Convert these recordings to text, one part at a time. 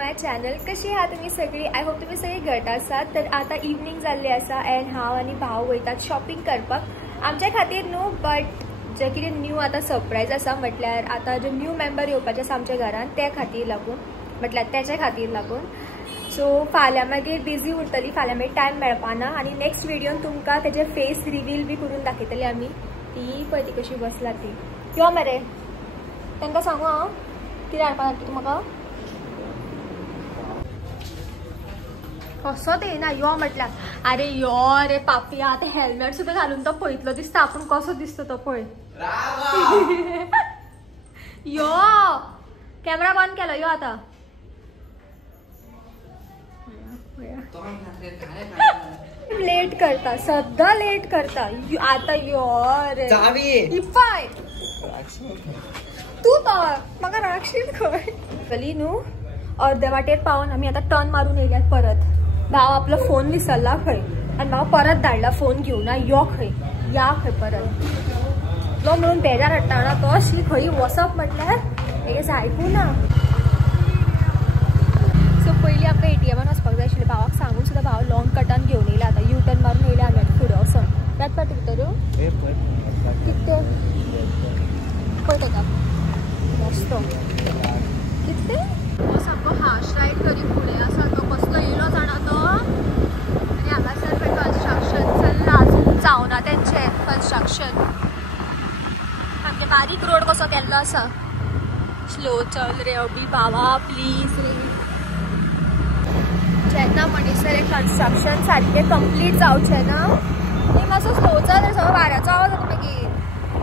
My channel. कशी आहात तुम्ही सगळी? आय होप तुम्ही सगळी घट आसात. तर आता इवनिंग जाल्ली आसा एंड हांव आनी भाव वयतात शॉपिंग करपाक आमच्या खातीर न्हू, बट जे कितें न्यू आता सरप्राईज आसा म्हटल्यार आता जे न्यू मेंबर येवपाचे आसा आमच्या घरान त्या खातीर लागून, म्हटल्यार त्याच्या खातीर लागून. सो फाल्यां मागीर बिजी उरतली, फाल्यां मागीर टायम मेळपाना आनी नेक्स्ट व्हिडिओन तुमकां तेजे फेस रिवील बी करून दाखयतली आमी. ती पळय ती कशी बसला ती. यो मरे तांकां सांगू हांव कितें हाडपाक लागता तूं म्हाका. कसो ते ना यो म्हटल्यार. अरे यो रे पापी, आता हेल्मेट सुद्धा घालून तो पळयतलो दिसता आपूण कसो दिसतो तो पळय. यो कॅमेरा बंद केलो. यो आता लेट करता, सद्दां लेट करता. आता यो रे पाय तू तर म्हाका रागशील खंय. चली न्हू अर्ध्या वाटेर पावून आमी आता टर्न मारून येयल्यात परत. भाव आपलो फोन विसरला खंय आनी भाव परत धाडला फोन घेऊन. यो खंय या खंय परत तो म्हणून बेजार हाडटा ना तो. अशी खंय वचप म्हटल्यार हें आयकू ना. सो पयलीं आमकां एटीएमान वचपाक जाय आशिल्लें. भावाक सांगून सुद्दां भाव लॉंग कटान घेवन येयला. आतां यू टर्न मारून येयला आमी फुडें वचून. वेट पाट भितर कितें पळय ताका मस्त कितें तो सामको हार्श रायड करी फुडें आसा तो. कसलो येयलो जाणा तो. आनी हांगासर पळय कन्स्ट्रक्शन चल्लां, अजून जावना तेंचें कन्स्ट्रक्शन. सामकें बारीक रोड कसो केल्लो आसा. स्लो चल रे अभी बाबा प्लीज रे. जेन्ना म्हणीसर हें कन्स्ट्रक्शन सारकें कंप्लीट जावचें ना ती मातसो स्लो चल रे. सगळो वाऱ्याचो आवाज जाता मागीर.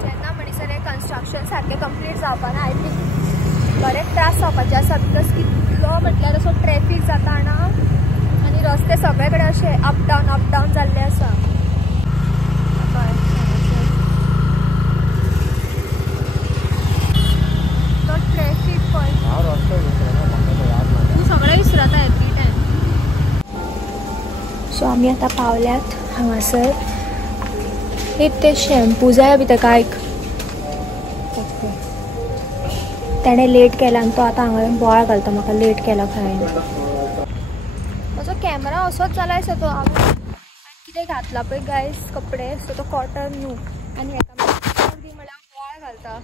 जेन्ना म्हणीसर हें कन्स्ट्रक्शन सारकें कंप्लीट जावपाना आय थिंक बरेच त्रास जावपाचे आसा. बिकॉज कितलो म्हटल्यार असो ट्रॅफीक जाता ना आनी रस्ते सगळे कडेन अशे अप डावन जाल्ले आसा. तो ट्रॅफीक पळय तूं सगळें विसरता एवरी टायम. सो आमी आतां पावल्यात हांगासर. एक ते शॅम्पू जाय बी ताका. आयक ताणें लेट केला आनी तो आतां हांगा बोवाळ घालता म्हाका लेट केला खंय. म्हजो कॅमेरा असोच जाला सो तो हांवें कितें घातला पळय गायज कपडे. सो तो कॉटन न्हू आनी हेका दी म्हळ्यार बोवाळ घालता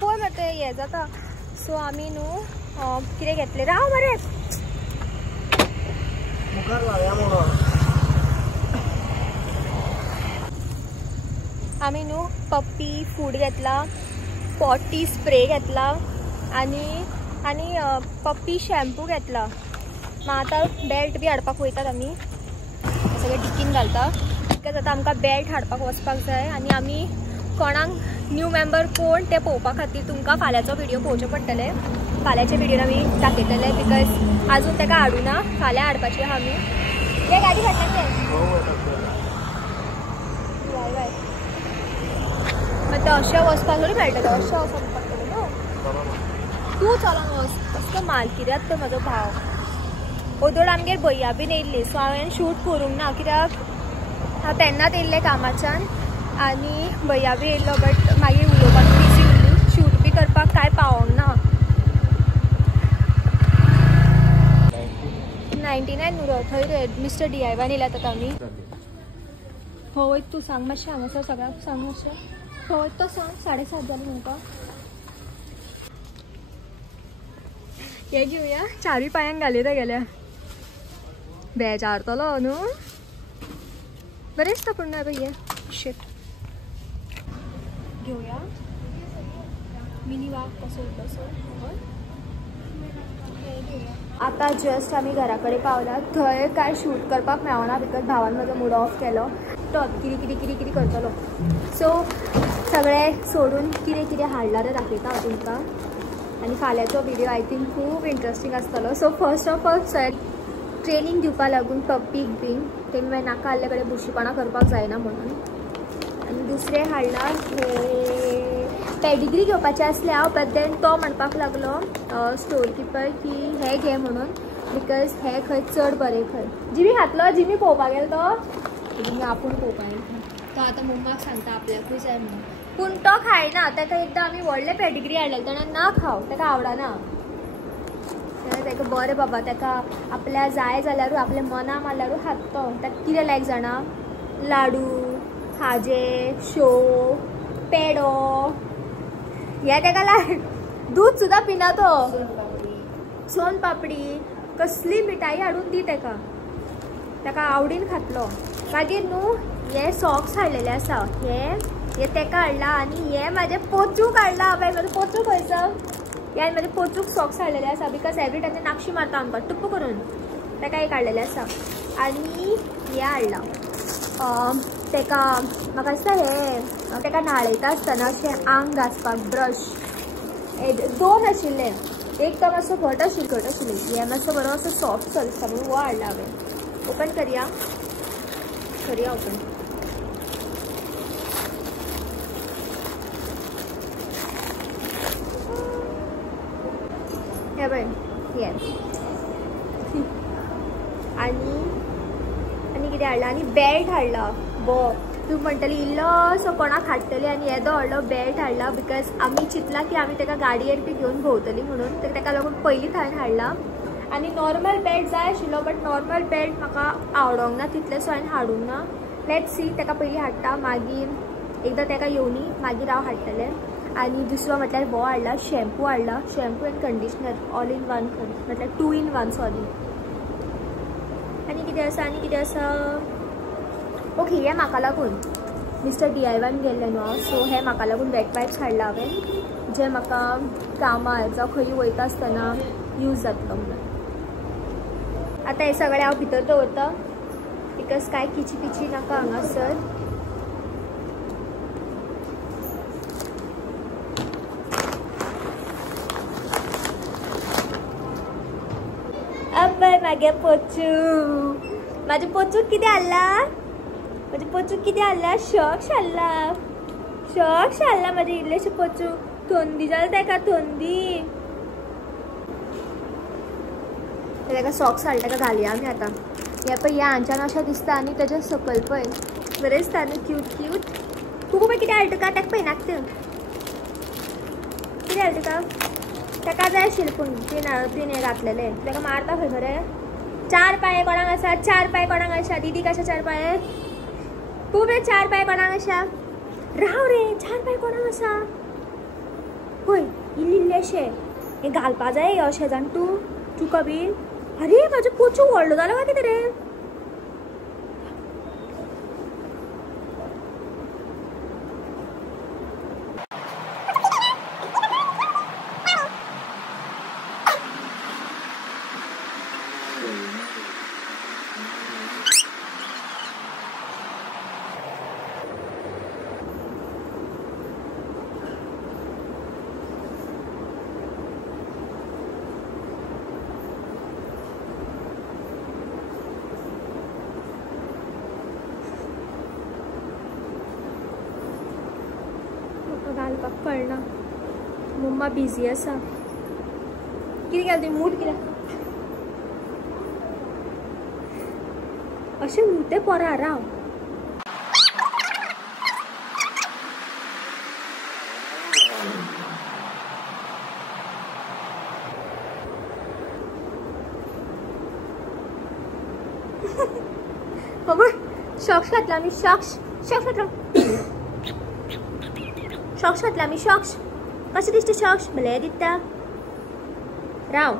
पळय मरे तें हें जाता. सो आमी न्हू कितें घेतलें राव मरे आमी न्हू पप्पी फूड घेतला, पॉटी स्प्रे घेतला आनी पप्पी शॅम्पू घेतला. मग आतां बेल्ट बी हाडपाक वयतात आमी. सगळें डिकीन घालता बिकॉज आतां आमकां बेल्ट हाडपाक वचपाक जाय. आनी आमी कोणाक न्यू मेंबर कोण तें पळोवपा खातीर तुमकां फाल्यांचो व्हिडिओ पळोवचें पडटलें. फाल्यांच्या व्हिडिओन आमी दाखयतले बिकॉज आजून ताका हाडूना. फाल्यां हाडपाची आहा आमी. हे गाडी फाटल्यान बाय मागीर ते अशें वचपाक थोडी मेळटलें. अशें वचपाक पडटलें न्हू. तूं चलोन वच. कसलो मालकिऱ्यात तो म्हजो भाव. ओदोड आमगेर भैया बीन येयल्ली सो हांवें शूट करूंक ना कित्याक हांव तेन्नाच येयल्लें कामाच्यान आनी भैया बी येयल्लो. बट मागीर उलोवपाक बिजी उरली. शूट बी करपाक कांय पावोंक ना. 99 न्हू थंय रे मिस्टर DIYन येयल्यात आतां आमी. हो वयत तूं सांग मातशें हांगासर सगळ्याक सांग मातशें. होय तो सांग 7:30 जाली म्हाका. हे घेवया. चारूय पांयांक घाली रे गेल्या बेजारतलो न्हू. बरें दिसता पूण ना हे शेट घेवया. मिनी वाग कसो तसो. आतां जस्ट आमी घरा कडेन पावला. थंय कांय शूट करपाक मेळना बिकॉज भावान म्हजो मूड ऑफ केलो. तो कितें करतलो. सो सगळें सोडून कितें हाडला तें दाखयता हांव तुमकां. आनी फाल्यांचो व्हिडिओ आय थिंक खूब इंट्रस्टींग आसतलो. So first of all training दिवपा लागून पप्पीक बीन तेमी मागीर नाका आसले कडेन बुरशीपणां करपाक जायना म्हणून. आनी दुसरें हाडला हे पेडिग्री घेवपाचें आसलें हांव. बट देन तो म्हणपाक लागलो स्टोर किपर की हे घे म्हणून बिकॉज हे खंय चड बरें खंय. जिमी घातलो. जिमी पळोवपाक गेलो तो. जिमी आपूण पळोवपाक गेलो तो. आतां मम्माक सांगता आपल्याकूय जाय म्हणून. पूण तो खायना. ताका एकदां आमी व्हडले पेडिग्री हाडलें ताणें ना खाव. ताका आवडना. तेका बरें बाबा, तेका आपल्या जाय जाल्यारू आपल्या मना मारल्यारू खातो. ताका कितें लायक जाणा, लाडू, खाजे, शो, पेडो हे तेका लायक. दूध सुद्धा पिना तो. सोन पापडी कसली मिठाई हाडून दी तेका, तेका आवडीन खातलो. मागीर न्हू हे सॉक्स हाडलेले आसा, हे तेका हाडला आनी हे म्हाजे पोचूक हाडला. हांवें म्हाजे पोचूक खंयचा, हे म्हाजे पोचूक सॉक्स हाडलेले आसा बिकॉज एवरी टायम नाक्षी मारता आमकां टुप्प करून, तेका एक हाडलेले आसा. आनी हे हाडला तेका, म्हाका दिसता हे तेका न्हाळयता आसतना अशें आंग घासपाक ब्रश, 2 आशिल्ले. एक तो मातसो घट आशिल्ले, हे मातसो बरो असो सॉफ्ट सो दिसता म्हणून हो हाडला हांवें. ओपन करया ओपन. हे पळय हे आनी कितें हाडला, आनी बेल्ट हाडला. तूं म्हणटली इल्लोसो कोणाक हाडटली आनी येदो व्हडलो बेल्ट हाडला बिकॉज आमी चिंतला की आमी तेका गाडयेर बी घेवन भोंवतली म्हणून, तेका लागून पयलींच हांवें हाडला. आनी नॉर्मल बेल्ट जाय आशिल्लो बट नॉर्मल बेल्ट म्हाका आवडोंक ना तितलें, सो हांवें हाडूंक ना. लेट्स सी, तेका पयलीं हाडटा, मागीर एकदां तेका येवनी, मागीर हांव हाडटलें. आनी दुसरो म्हटल्यार हो हाडला, शॅम्पू हाडला, shampoo and conditioner all in one, म्हटल्यार 2 in 1 सॉरी. आनी कितें आसा ओके, हे म्हाका लागून मिस्टर DIY गेल्ले न्हू हांव, सो हे म्हाका लागून वेट वायप्स हाडला हांवें, जे म्हाका कामार जावं खंय वयता आसतना यूज जातलो म्हणून. आतां हे सगळें हांव भितर दवरता बिकॉज कांय किची नाका हांगासर. अब्बाय मागे म्हाजे पोचूक कितें हाडला, म्हाजे पोचूक कितें हाडला, शॉक्स हाडला म्हाजे इल्लेशे पोचूक. थंडी जाली तेका, थंडी. तेका सॉक्स हाडला, तेका घालया आमी आतां. हे पळय ह्या हांच्यान अशें दिसता आनी तेजे सकयल पळय बरें दिसता न्हू, क्यूट. तूं पळय कितें हाडला तुका, तेका पळय नाका कितें हाडला तुका. तेका जाय आशिल्लें पूण तीन हे घातलेले, तेका मारता खंय बरें. 4 पांये कोणाक आसा, 4 पांये कोणाक आसा, दीदी कशा 4 पांये, तूं बे 4 पांये कोणाक आसा, राव रे 4 पांये कोणाक आसा. पळय इल्लेशे हे घालपा जाय अशें जाण तुका बीन. अरे म्हाजो पोचू व्हडलो जालो काय कितें रे. घालपाक कळना, मम्मा बिजी आसा. कितें केलें तुवें, मूड कितें अशें म्हणते पोरा. राव बाबा शॉक्स घातला आमी, शॉक्स घातला, शॉक्स घातला आमी. शॉक्स कशें दिसता, शॉक्स बरें दिसता. राव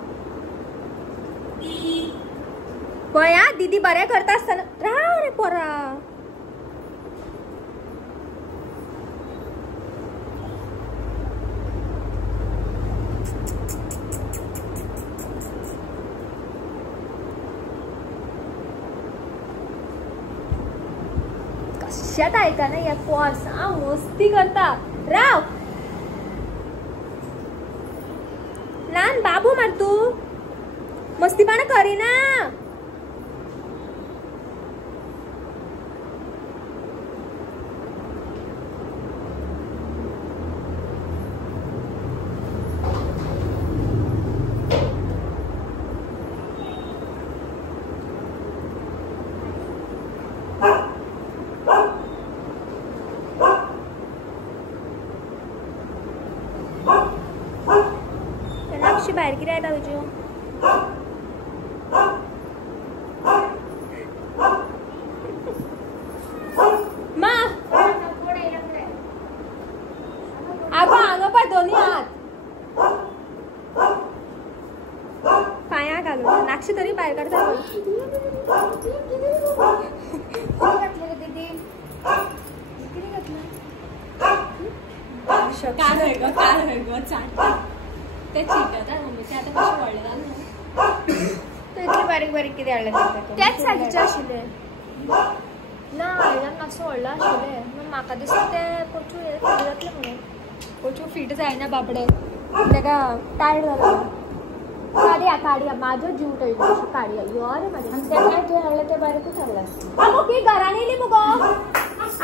पळय आं, दीदी बरें करता आसतना राव रे पोरा. कशात ऐका ना या पोर्स, मस्ती करता. राव ल्हान बाबू मार, तू मस्तीपणा करिना. भायर कितें येता तुज्यो. घालून नाक्षी तरी भायर काडता बारीक बारीक कितें हाडलें त्याच सायजीचे आशिल्ले ना हाडल्यार मातसो व्हडलो आशिल्ले म्हाका दिसता ते पोचू हे जातले म्हणून पोचू फीट जायना बाबडे ताका टायर्ड जाला काडया माझो जीव टळलो काडया यो रे म्हाजे आनी ते काय तुवें हाडलें तें बारीकूच हाडलां आगो की घरान येयली मुगो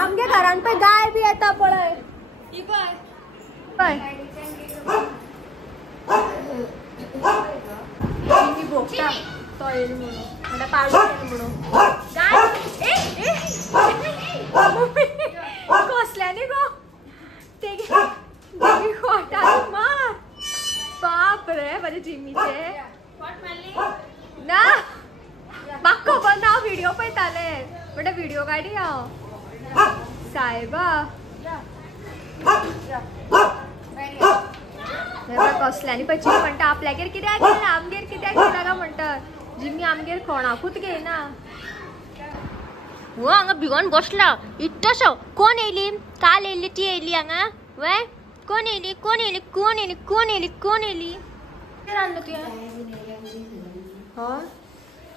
आमगे घरान पळय गाय बी येता पळय ही पळय पळय मी भोगता तो येईल म्हणून मला पाडून येईल म्हणून गाय कसल्यानी गो ते खोटा मार बाप रे माझे जिम्मीचे ना म्हाका खबर ना व्हिडिओ पळयताले म्हणटा व्हिडिओ काडी हांव सायबा कसल्यानी पळय चिनी म्हणटा आपल्यागेर कित्याक केला आमगेर कित्याक केला काय म्हणटा जिम्मी आमगेर कोणाकूच घेयना हो हांगा भिगोन बसला इतसो कोण येयली काल येयली ती येयली हांगा वय कोण येयली कोण येयली कोण येयली कोण येयली कोण येयली कितें रांदलो तुवें हय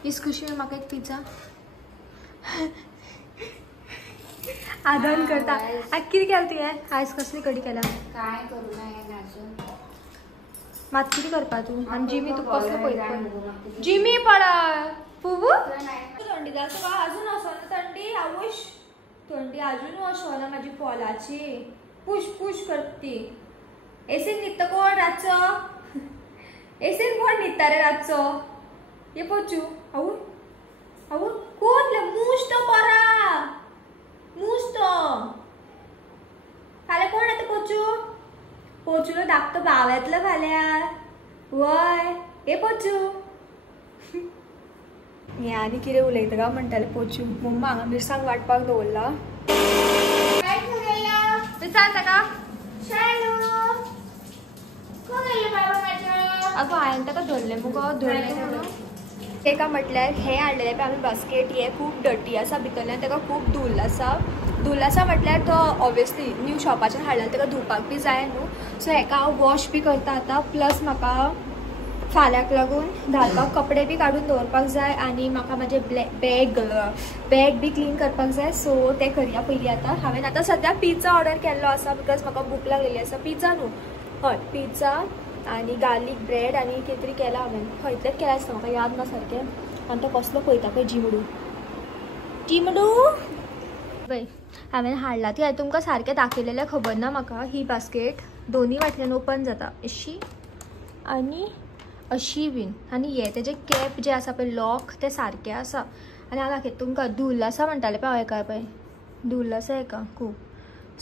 इसकुशी म्हाका एक पिझ्झा आदन करता आज कितें केलें तुवें आयज कसली कडी केला काय करू ना मात कितें करपा तूं आनी जिमी तूं कसलें पळयता जिमी पळय पुबू थंडी जाता का अजून वसना थंडी आवश थंडी अजून वसना म्हाजी पोलाची पुश पुश करती एसीन न्हिदता कोण रातचो एसीन कोण न्हिदता रे रातचो ये पोचू आवू आवू कोण मूस तो बरा मूस तो फाल्यां कोण येता पोचू पोचूलो धाकटो भाव येतलो फाल्यां वय हे पोचू हे आनी कितें उलयता काय म्हणटाले पोचू मम्मा हांगा मिरसांग वाटपाक दवरला विचार ताका अगो हांवें ताका धरलें मुगो धरलें म्हणून ताका म्हटल्यार हें हाडलेलें पळय आमी बास्केट हें खूब डर्टी आसा भितरल्यान ताका खूब धूल आसा म्हटल्यार तो ऑब्वियसली न्यू शॉपाच्यान हाडला ताका धुवपाक बी जाय न्हू सो हेका हांव वॉश बी करता आतां प्लस म्हाका फाल्यांक लागून घालपाक कपडे बी काडून दवरपाक जाय आनी म्हाका म्हाजें बॅग बी क्लीन करपाक जाय सो तें करया पयलीं आतां हांवें आतां सद्या पिझ्झा ऑर्डर केल्लो आसा बिकॉज म्हाका भूक लागलेली आसा पिझ्झा न्हू हय पिझ्झा आनी गार्लीक ब्रेड आनी कितें तरी केलां हांवें हय इतलेंच केलां आसता म्हाका याद ना सारकें आनी तो कसलो पळयता पळय जिमडू पळय हांवें हाडला ती हांवें तुमकां सारकें दाखयलेलें खबर ना म्हाका ही बास्केट दोनी वाटल्यान ओपन जाता अशी आनी अशी बीन आनी हे तेजें कॅप जें आसा पळय लॉक तें सारकें आसा आनी हांव दाखयता तुमकां धूल आसा म्हणटालें पळय हांव हेका पळय धूल आसा हेका खूब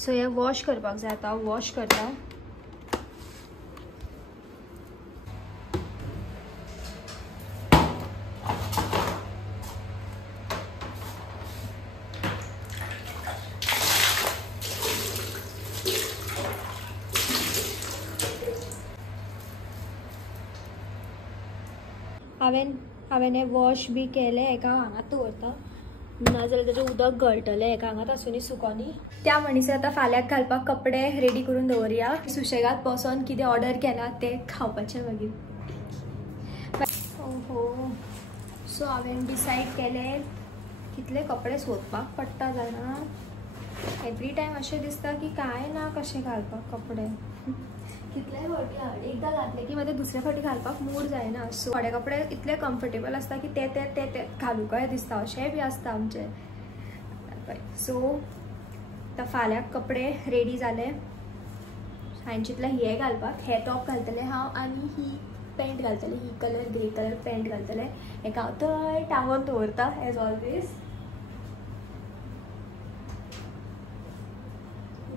सो हें वॉश करपाक जाय आतां हांव वॉश करता हांवें हें वॉश बी केलें हेका हांगात दवरता नाजाल्यार तेजें उदक गळटलें हेका हांगात आसुनी सुकोनी त्या मनीस आतां फाल्यांक घालपाक कपडे रेडी करून दवरया सुशेगाद बसोन कितें ऑर्डर केलां तें खावपाचें मागीर ओहो सो हांवें डिसायड केलें कितले कपडे सोदपाक पडटा जाणा एवरी टायम अशें दिसता की कांय ना कशें घालपाक कपडे कितलेय फावटी हाड एकदां घातले की मागीर दुसऱ्या फावटी घालपाक मूड जायना सो थोडे कपडे इतले कम्फर्टेबल आसता की ते घालूंकय दिसता अशेंय बी आसता आमचे सो आतां फाल्यांक कपडे रेडी जाले हांवें चिंतलें हे घालपाक हे टॉप घालतलें हांव आनी ही पॅन्ट घालतलें ही कलर ग्रे कलर पॅन्ट घालतलें हेका हांव थंय टांगोन दवरता एज ऑलवेज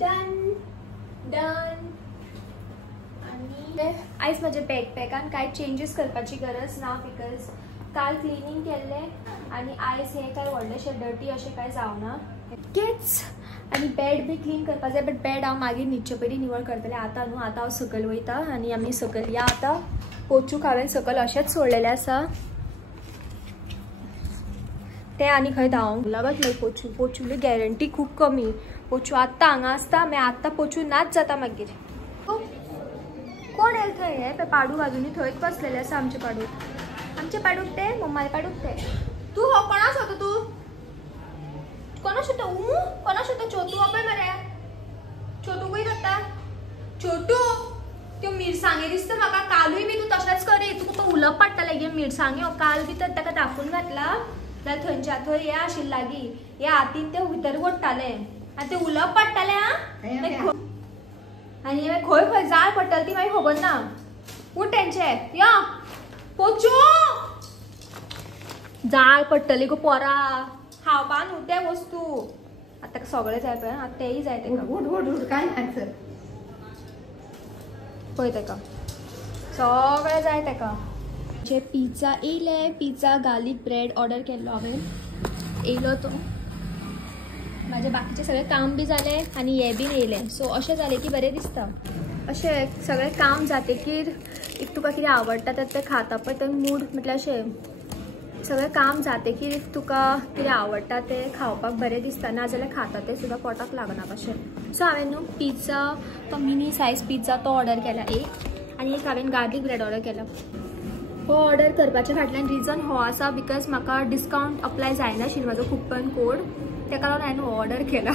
डन डन आयज म्हाज्या बॅकपॅकान कांय चेंजीस करपाची गरज ना बिकॉज काल क्लिनींग केल्लें आनी आयज हें कांय व्हडलेशें डर्टी अशें कांय जावना केच आनी बेड बी क्लीन करपा जाय बट बेड हांव मागीर न्हिदचे पयलीं निवळ करतलें आतां न्हू आतां हांव सकयल वयता आनी आमी सकयल या आतां पोचूक हांवें सकल अशेंच सोडलेलें आसा ते आनी खंय धांवंक लागत नाही. पोचुली गॅरंटी खूब कमी. पोचू आत्तां हांगा आसता मागीर आत्तां पोचू नाच जाता मागीर. कोण येल थंय हे पाडू बाजूनी थंयच बसलेले आसा आमचे पाडूक ते मम्माले पाडूक ते. तू हो कोणाच होतो तू कोणाच होतो कोणाच होतो छोटू पळय मरे छोटू खंय जाता छोटू त्यो मिरसांगे दिसता म्हाका कालूय बी तू तशेंच करी तुका तो उलप पडटले गे मिरसांगे काल बी तर ताका दाखोवन घातला जाल्यार थंयच्या थंय हे आशिल्ली लागीं हे हातीन ते भितर ओडटाले आनी ते उलप पडटाले आं आनी हे खंय खंय जाळ पडटली ती मागीर खबर ना. उठ तेंचे या पोचू जाळ पडटली गो पोरा खावपा न्हू ते वस्तू आतां ताका सगळे जाय पळय आतां तेय जाय ताका काय नाही पळय ताका सगळे जाय ताका. जे पिझ्झा येयले पिझ्झा गार्लिक ब्रेड ऑर्डर केल्लो हांवें येयलो तो माझे बाकीचे सगळे काम बी जाले आनी हे बीन येयले सो अशें जालें की बरें दिसता. अशें सगळें काम जातकीर एक तुका कितें आवडटा तें खाता पळय तें मूड म्हटल्यार अशें सगळें काम जातकीर एक तुका कितें आवडटा तें खावपाक बरें दिसता नाजाल्यार खाता तें सुद्दां पोटाक लागना कशें. सो हांवें न्हू पिझ्झा तो मिनी सायज पिझ्झा तो ऑर्डर केला एक आनी एक हांवें गार्लिक ब्रेड ऑर्डर केला. हो ऑर्डर करपाच्या फाटल्यान रिजन हो आसा बिकॉज म्हाका डिस्कावंट अप्लाय जायनाशिल्लो म्हाजो कुपन कोड तेका लागून हांवें हो ऑर्डर केला.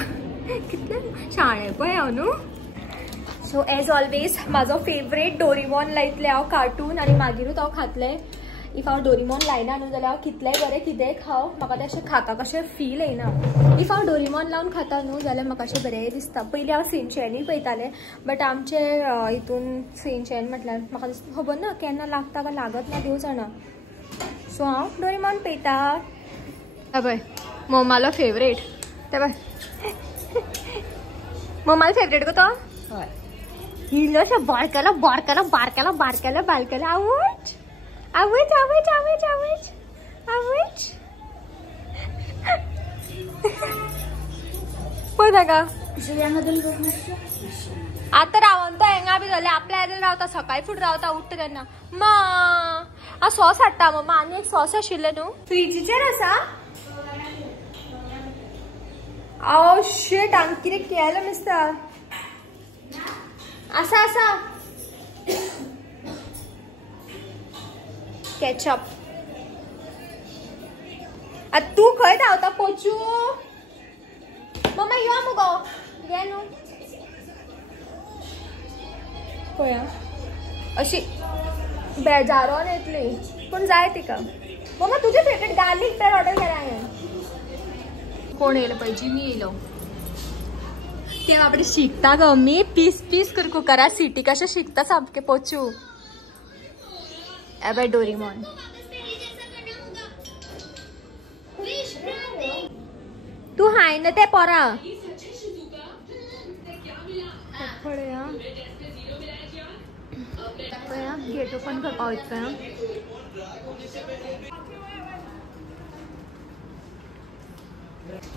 कितलें शाणें पळय हांव न्हू. सो एज ऑलवेज म्हाजो फेवरेट डोरेमॉन लायतलें हांव कार्टून आनी मागीरूच हांव खातलें. इफ हांव डोरेमॉन लायना न्हू जाल्यार हांव कितलेंय बरें कितेंय खाव म्हाका तें अशें खाता कशें फील येना. इफ हांव डोरेमॉन लावन खाता न्हू जाल्यार म्हाका अशें बरें दिसता. पयलीं हांव सिनचॅनूय पळयतालें बट आमचे हितून सिनचॅन म्हटल्यार म्हाका दिसता खबर ना केन्ना लागता काय लागत ना देव जाणा. सो हांव डोरेमॉन पळयता. पळय मम्मालो फेवरेट ते पळय मम्मालो फेवरेट गो तो हय इल्लोशें बारकेलो बारकेलो बारकेलो बारकेलो बारकेलो out out out out out out पळय ताका आतां रावून तो हेंगा बी जाल्यार आपल्या हेजेर रावता सकाळी फुडें रावता उठता तेन्ना मा हांव सॉस हाडटा मम्मा आनी एक सॉस आशिल्लें न्हू फ्रिजीचेर आसा. ओ शिट हांवें कितें केलें दिसता. आसा आसा केचप. आतां तूं खंय धांवता पोचू मम्मा यो मुगो घे न्हू पळय अशी बेजारोन येतली पूण जाय तिका. मम्मा तुजें फेवरेट गार्लिक ब्रेड ऑर्डर केला हांवें. कोण येयलो पळय जिमी येयलो ते बाबडे शिकता गो मी पीस पीस कर कुकरा सिटी कशें शिकता सामकें पोचू. एबे डोरेमॉन तू हाय ना ते पोरा गेट ओपन करपा वयता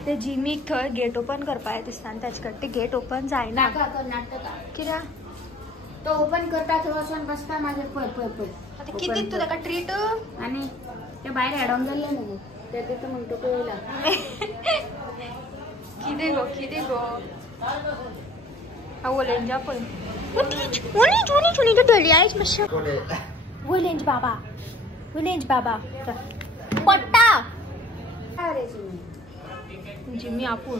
ते जिमीक थंय गेट ओपन करपा दिसता आनी ताचे कडेन ते गेट ओपन जायना कित्याक तो ओपन करता थंय वचून बसता मागीर पळय पळय पळय आतां कितें दिता ताका ट्रीट आनी ते भायर हेडोंक गेल्ले न्हू ते तितून म्हणटकूच येयला. कितें गो हांव ओलेंजा पळय उणी तो धरली आयज मातशें ओलेंज बाबा पडटा जिमी आपूण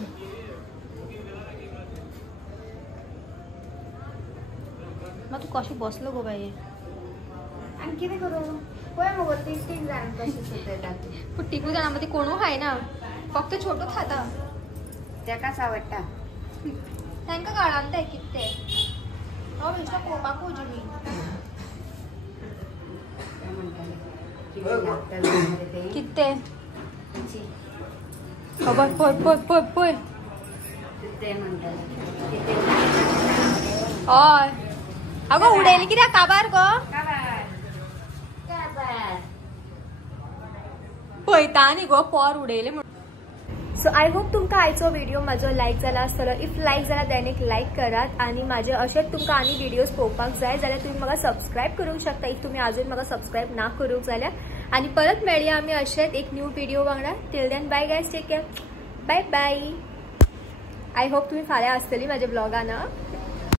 मग तू कशें बसलो गो बाये आनी कितें करूं पळय मुगो तीग जाण कशें सुटयतात पूण तिगूय जाणां मग ती कोणू खायना फक्त छोटूच खाता तेकाच आवडटा तांकां काळान तें कितें हांव बेश्टो पळोवपाकूच जिमी कितें खबर पळय पळय हय आगो उडयली कित्याक काबार गो पळयता न्ही गो पोर उडयले म्हणून. सो आय होप तुमकां आयचो व्हिडिओ म्हाजो लायक जाला आसतलो. इफ लायक जाला देन एक लायक करात आनी म्हाजे अशेंच तुमकां आनी व्हिडिओज पळोवपाक जाय जाल्यार तुम्ही म्हाका सबस्क्रायब करूंक शकता इफ तुम्ही अजून म्हाका सबस्क्रायब ना करूंक जाल्यार. आनी परत मेळया आमी अशेंच एक न्यू व्हिडिओ वांगडा. Till then bye guys, take care, bye bye. I hope तुम्ही फाल्यां आसतली म्हाज्या ब्लॉगान.